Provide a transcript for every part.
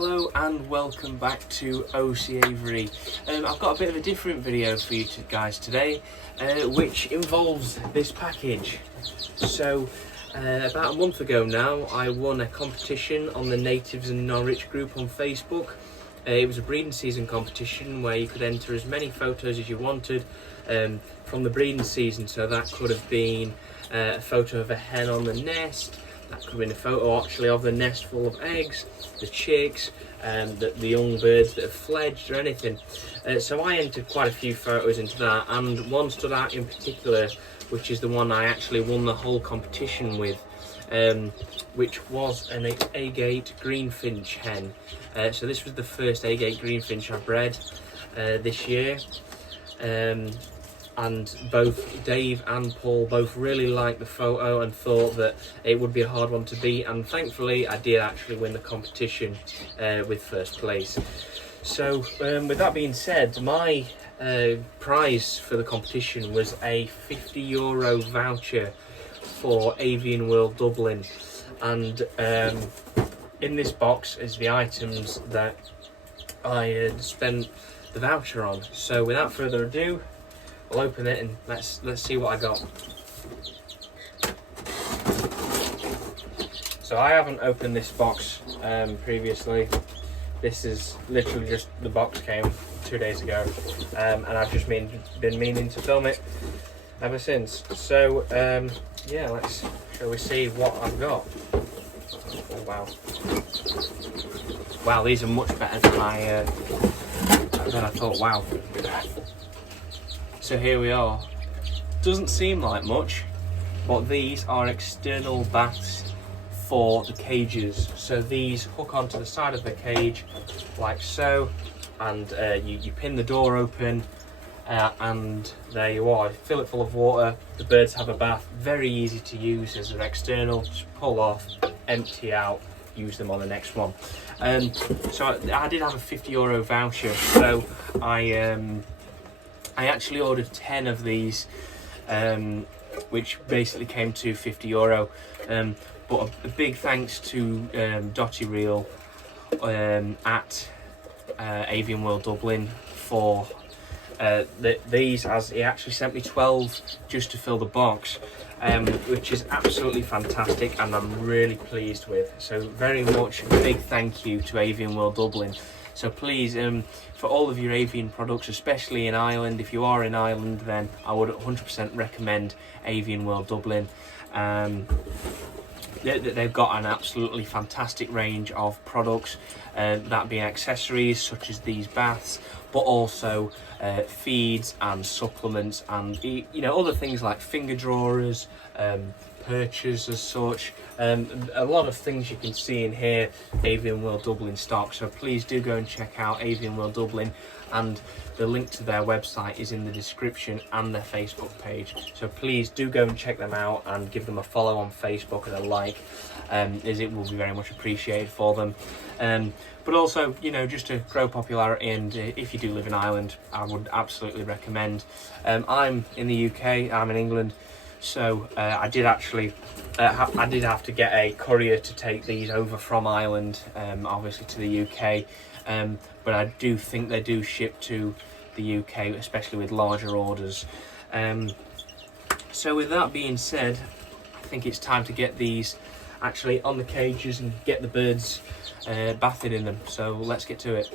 Hello and welcome back to OC Aviary. I've got a bit of a different video for you guys today, which involves this package. So, about a month ago now, I won a competition on the Natives and Norwich group on Facebook. It was a breeding season competition where you could enter as many photos as you wanted from the breeding season. So that could have been a photo of a hen on the nest. That could have been a photo actually of the nest full of eggs, the chicks, the young birds that have fledged or anything. So I entered quite a few photos into that, and one stood out in particular, which is the one I actually won the whole competition with, which was an agate greenfinch hen. So this was the first agate greenfinch I bred this year. And both Dave and Paul both really liked the photo and thought that it would be a hard one to beat, and thankfully I did actually win the competition with first place. So with that being said, my prize for the competition was a €50 voucher for AvianWorld Dublin, and in this box is the items that I had spent the voucher on. So without further ado, I'll open it and let's see what I got. So I haven't opened this box previously. This is literally just the box came 2 days ago, and I've just been meaning to film it ever since. So yeah, shall we see what I've got? Oh wow! Wow, these are much better than I thought. Wow. So here we are. Doesn't seem like much, but these are external baths for the cages. So these hook onto the side of the cage like so, and you pin the door open, and there you are. Fill it full of water. The birds have a bath. Very easy to use as an external. Just pull off, empty out, use them on the next one. So I did have a €50 voucher. So I actually ordered 10 of these, which basically came to €50. But a big thanks to Dotty Reel at AvianWorld Dublin for these, as he actually sent me 12 just to fill the box, which is absolutely fantastic and I'm really pleased with. So very much a big thank you to AvianWorld Dublin. So please, for all of your avian products, especially in Ireland, if you are in Ireland, then I would 100% recommend AvianWorld Dublin. They've got an absolutely fantastic range of products, that being accessories such as these baths, but also feeds and supplements, and other things like finger drawers, perches as such. A lot of things you can see in here, AvianWorld Dublin stock. So please do go and check out AvianWorld Dublin, and the link to their website is in the description and their Facebook page. So please do go and check them out and give them a follow on Facebook and a like, as it will be very much appreciated for them. But also, just to grow popularity, and if you do live in Ireland, I would absolutely recommend. I'm in the UK, I'm in England, so I did actually have to get a courier to take these over from Ireland, obviously to the UK, but I do think they do ship to the UK, especially with larger orders. So with that being said, I think it's time to get these actually on the cages and get the birds bathing in them. So let's get to it.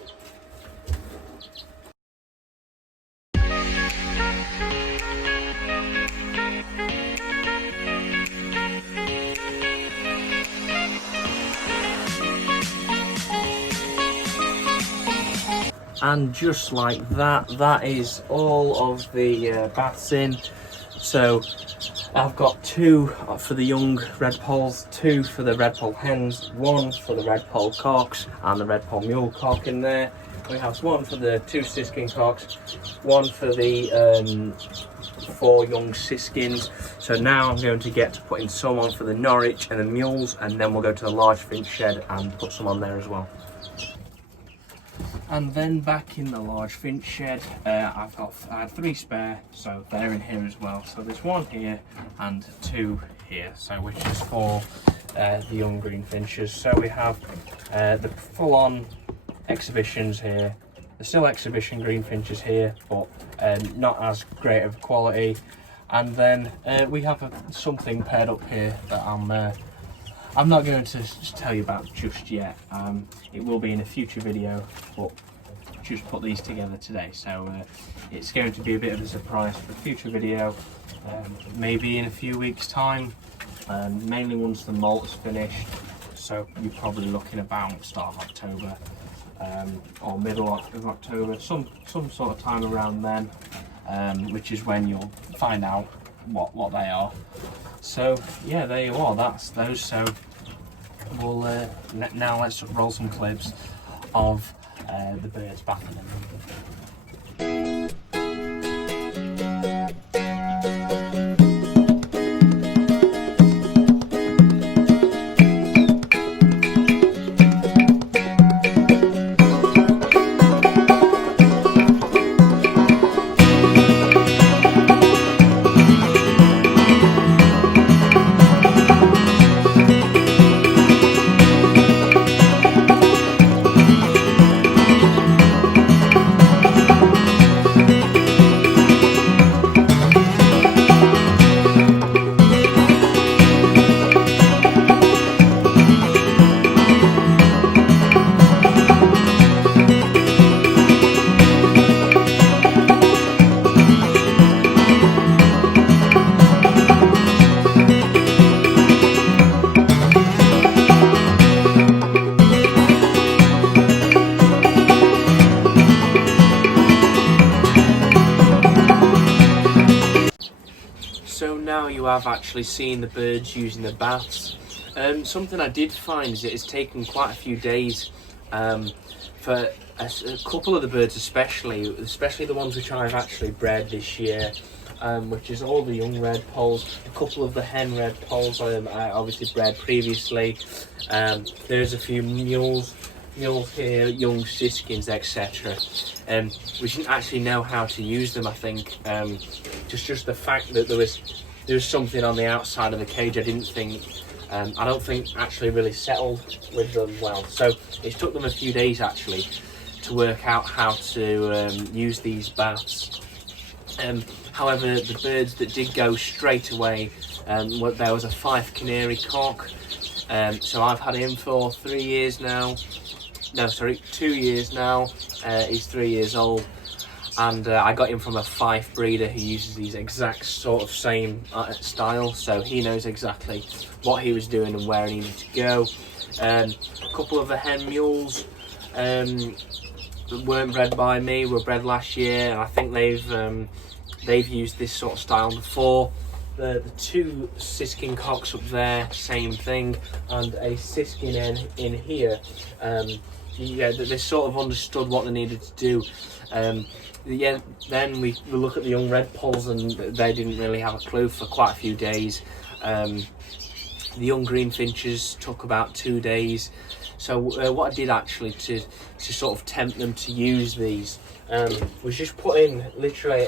And just like that, that is all of the baths in. So I've got 2 for the young redpolls, 2 for the redpoll hens, 1 for the redpoll cocks and the redpoll mule cock in there. We have 1 for the 2 siskin cocks, 1 for the 4 young siskins. So now I'm going to get to putting some on for the Norwich and the mules, and then we'll go to the large finch shed and put some on there as well. And then back in the large finch shed, I had 3 spare, so they're in here as well. So there's 1 here and 2 here, so which is for the young greenfinches. So we have the full-on exhibitions here. There's still exhibition greenfinches here, but not as great of quality. And then we have something paired up here that I'm not going to tell you about just yet. It will be in a future video, but just put these together today. So it's going to be a bit of a surprise for a future video, maybe in a few weeks' time. Mainly once the malt's finished, so you're probably looking about start of October or middle of October, some sort of time around then, which is when you'll find out what they are. So yeah, there you are, that's those. So we'll now let's roll some clips of the birds back in them. So now you have actually seen the birds using the baths. Something I did find is it's taken quite a few days for a couple of the birds, especially the ones which I've actually bred this year, which is all the young red poles. A couple of the hen red poles I obviously bred previously. There's a few mules here, young siskins, etc. We didn't actually know how to use them. I think just the fact that there was something on the outside of the cage I don't think actually really settled with them well. So it took them a few days actually to work out how to use these baths. However, the birds that did go straight away, there was a Fife Canary cock. So I've had him for 3 years now. No, sorry, 2 years now. He's 3 years old, and I got him from a Fife breeder who uses these exact sort of same style, so he knows exactly what he was doing and where he needed to go. A couple of the hen mules weren't bred by me, were bred last year, and I think they've used this sort of style before. The two siskin cocks up there, same thing, and a siskin hen in here. Yeah, they sort of understood what they needed to do. Yeah, then we look at the young red poles, and they didn't really have a clue for quite a few days. The young greenfinches took about 2 days. So what I did actually to sort of tempt them to use these was just put in literally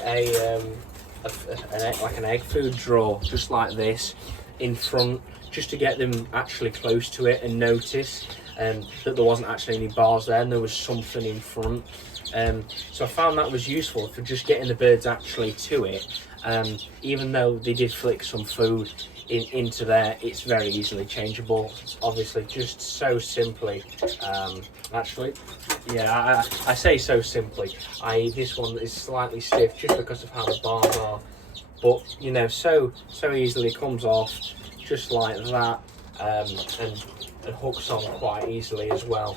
like an egg food drawer, just like this, in front, just to get them actually close to it and notice that there wasn't actually any bars there and there was something in front. So I found that was useful for just getting the birds actually to it. Even though they did flick some food into there, it's very easily changeable. It's obviously just so simply. Actually, yeah, I say so simply. This one is slightly stiff just because of how the bars are, but you know, so easily comes off just like that, and hooks on quite easily as well.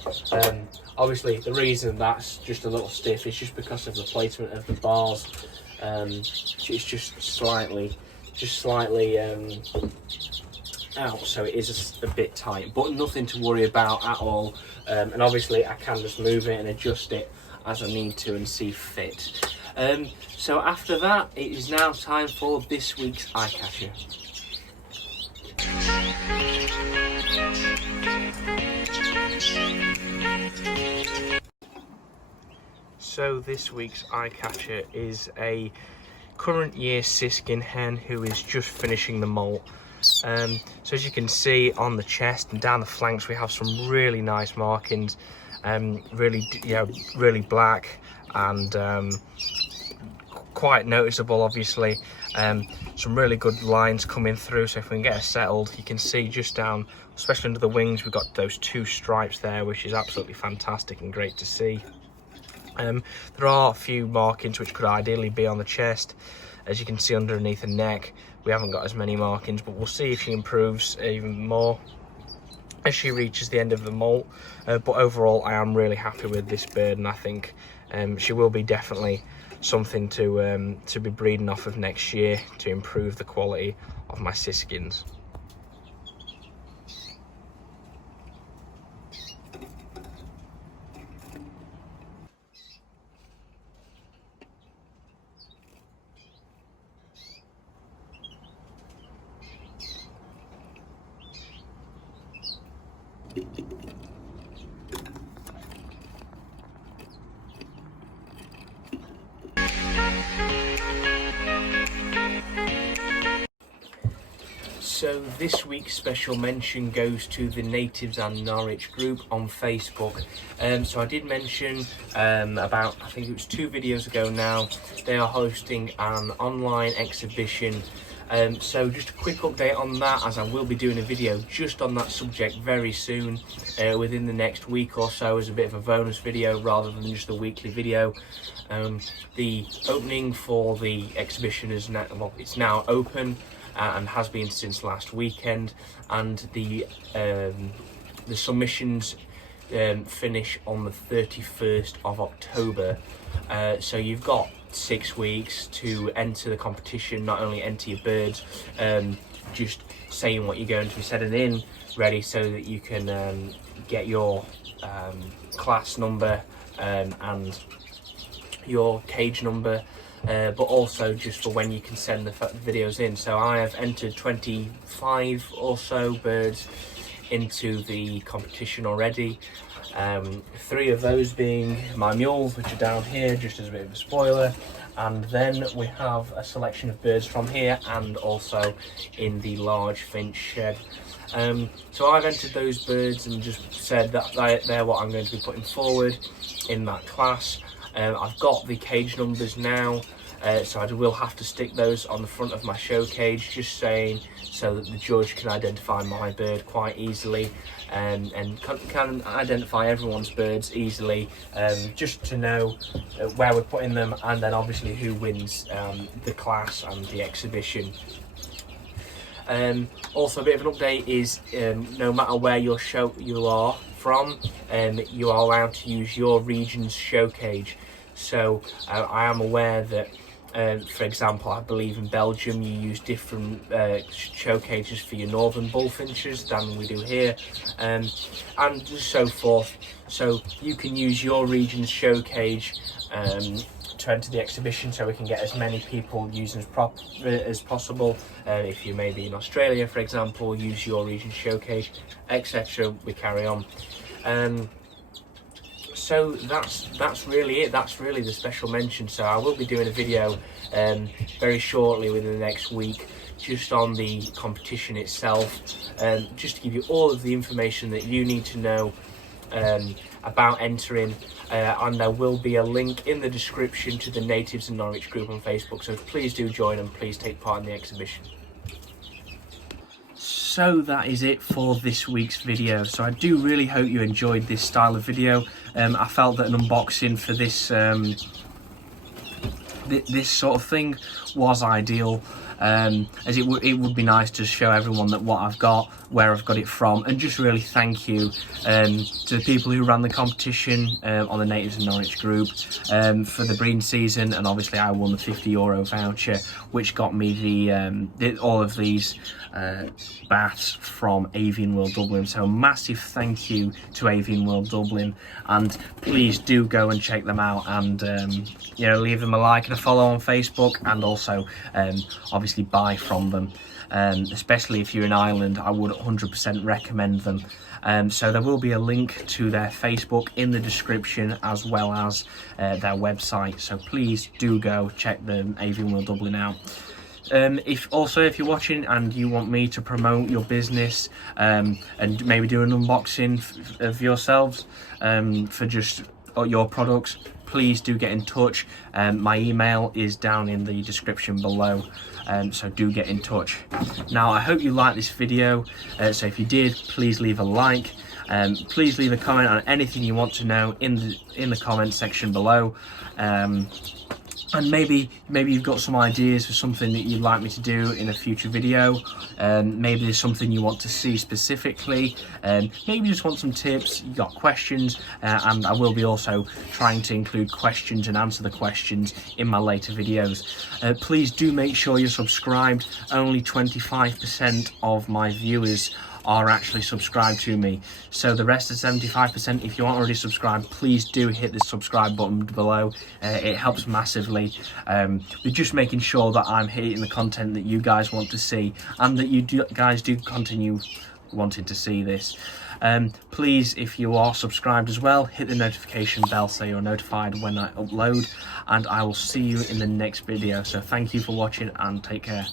Obviously, the reason that's just a little stiff is just because of the placement of the bars. It's just slightly out, so it is a bit tight, but nothing to worry about at all. And obviously I can just move it and adjust it as I need to and see fit. So after that, it is now time for this week's eye catcher. So this week's eye catcher is a current year siskin hen who is just finishing the molt. So as you can see on the chest and down the flanks, we have some really nice markings, really black and quite noticeable, obviously. Some really good lines coming through, so if we can get it settled, you can see just down, especially under the wings, we've got those 2 stripes there, which is absolutely fantastic and great to see. There are a few markings which could ideally be on the chest. As you can see underneath the neck, we haven't got as many markings, but we'll see if she improves even more as she reaches the end of the molt. But overall, I am really happy with this bird, and I think she will be definitely something to be breeding off of next year to improve the quality of my siskins. So this week's special mention goes to the Natives and Norwich group on Facebook. So I did mention about, I think it was 2 videos ago now, they are hosting an online exhibition. So just a quick update on that, as I will be doing a video just on that subject very soon, within the next week or so, as a bit of a bonus video rather than just a weekly video. The opening for the exhibition is now, well, it's now open. And has been since last weekend, and the submissions finish on the 31st of October. So you've got 6 weeks to enter the competition, not only enter your birds, just saying what you're going to be setting in ready, so that you can get your class number and your cage number. But also just for when you can send the videos in. So I have entered 25 or so birds into the competition already. 3 of those being my mules, which are down here just as a bit of a spoiler, and then we have a selection of birds from here and also in the large finch shed. So I've entered those birds and just said that they're what I'm going to be putting forward in that class. I've got the cage numbers now, so I will have to stick those on the front of my show cage, just saying, so that the judge can identify my bird quite easily, and can identify everyone's birds easily, just to know where we're putting them, and then obviously who wins the class and the exhibition. Also, a bit of an update is no matter where you are from, you are allowed to use your region's show cage. So I am aware that, for example, I believe in Belgium you use different show cages for your northern bullfinches than we do here, and so forth. So you can use your region's show cage to enter the exhibition, so we can get as many people using as possible. If you may be in Australia, for example, use your region's show cage, etc. We carry on. So that's really it. That's really the special mention. So I will be doing a video very shortly, within the next week, just on the competition itself, just to give you all of the information that you need to know about entering, and there will be a link in the description to the Natives and Norwich group on Facebook, so please do join and please take part in the exhibition. So that is it for this week's video. So I do really hope you enjoyed this style of video. I felt that an unboxing for this this sort of thing was ideal, as it would be nice to show everyone that what I've got, where I've got it from, and just really thank you to the people who ran the competition on the Natives and Norwich group for the breeding season. And obviously I won the €50 voucher, which got me all of these bats from AvianWorld Dublin. So a massive thank you to AvianWorld Dublin, and please do go and check them out, and leave them a like and a follow on Facebook, and also obviously buy from them, especially if you're in Ireland. I would 100% recommend them. So there will be a link to their Facebook in the description, as well as their website, so please do go check the AvianWorld Dublin out. If you're watching and you want me to promote your business and maybe do an unboxing of yourselves for just your products, please do get in touch. My email is down in the description below, so do get in touch. Now, I hope you liked this video, so if you did, please leave a like. Please leave a comment on anything you want to know in the comment section below. And maybe you've got some ideas for something that you'd like me to do in a future video. Maybe there's something you want to see specifically. Maybe you just want some tips, you got questions, and I will be also trying to include questions and answer the questions in my later videos. Please do make sure you're subscribed. Only 25% of my viewers are actually subscribed to me, so the rest of 75%, if you aren't already subscribed, please do hit the subscribe button below. It helps massively with just making sure that I'm hitting the content that you guys want to see, and that you guys do continue wanting to see this. Please, if you are subscribed as well, hit the notification bell so you're notified when I upload, and I will see you in the next video. So thank you for watching and take care.